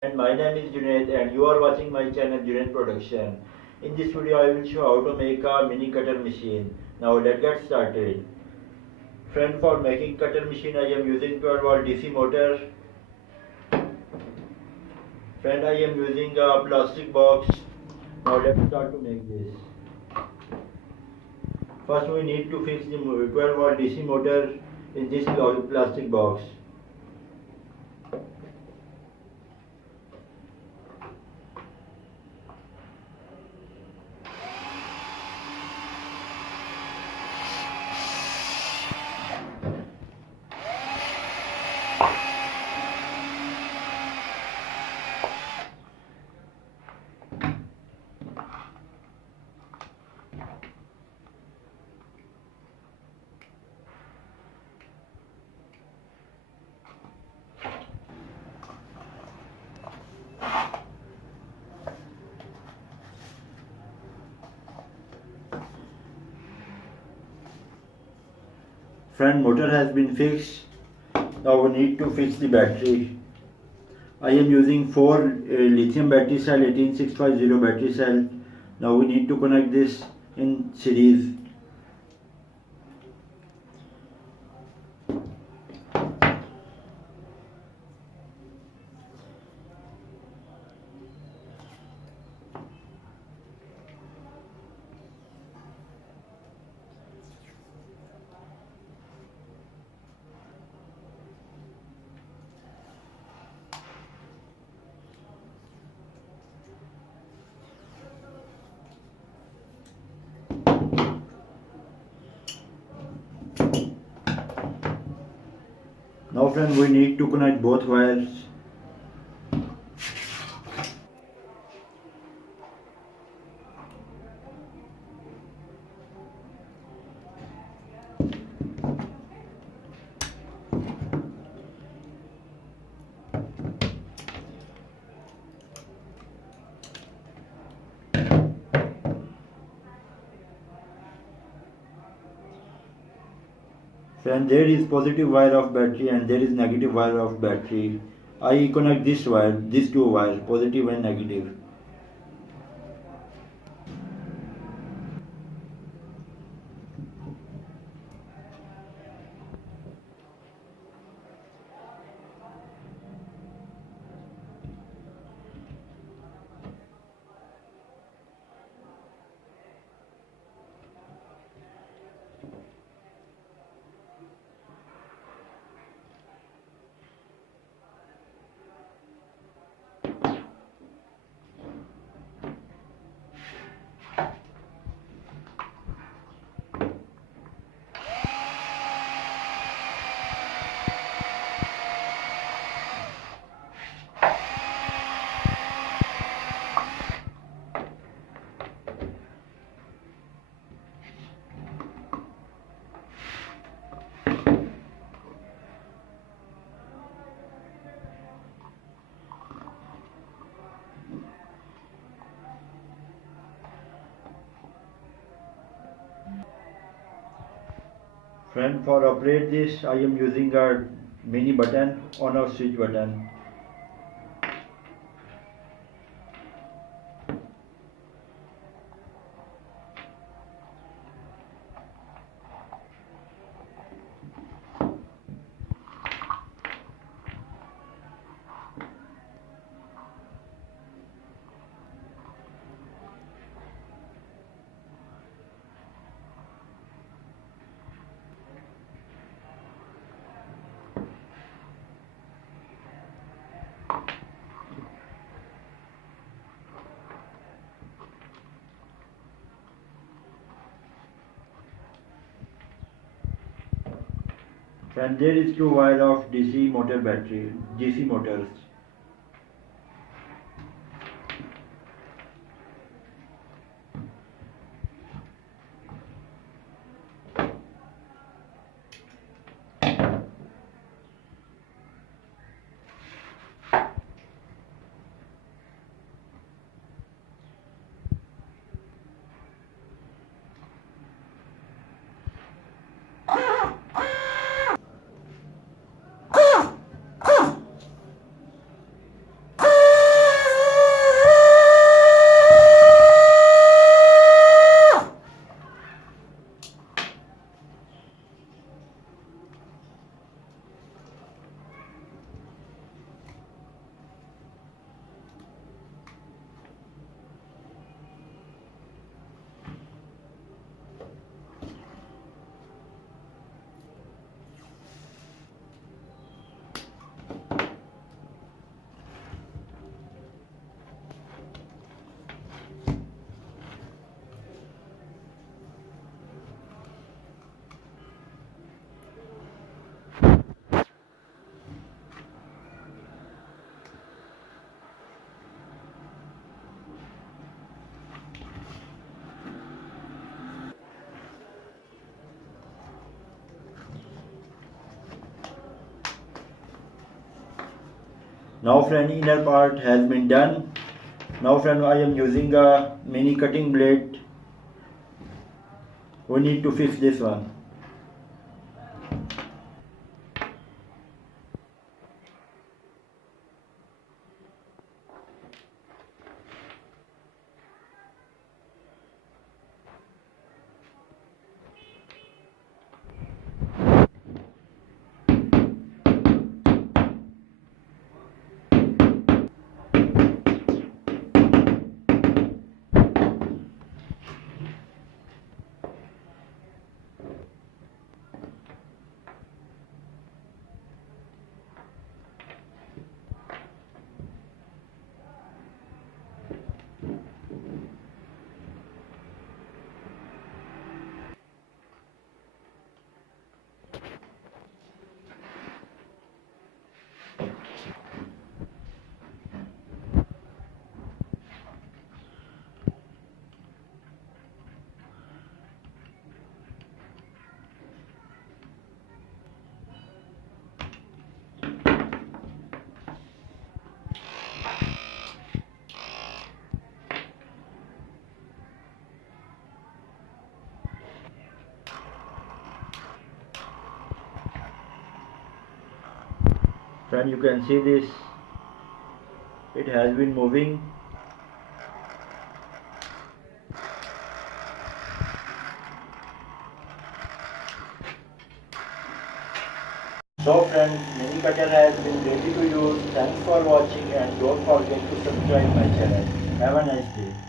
And my name is Junaid and you are watching my channel Junaid Production. In this video I will show how to make a mini cutter machine. Now let's get started. Friend, for making cutter machine I am using 12 volt DC motor. Friend, I am using a plastic box. Now let's start to make this. First we need to fix the 12 volt DC motor in this plastic box. Friend, motor has been fixed. Now we need to fix the battery. I am using 4 lithium battery cell 18650 battery cell. Now we need to connect this in series. Now friend, we need to connect both wires. Friend, there is positive wire of battery and there is negative wire of battery. I connect this wire, these two wires, positive and negative. Friend, for operate this I am using a mini button, on off switch button. And there is two wire of DC motor battery, DC motors. Now friend, inner part has been done. Now friend, I am using a mini cutting blade. We need to fix this one. Friend, you can see this. It has been moving. So friends, mini cutter has been ready to use. Thanks for watching and don't forget to subscribe my channel. Have a nice day.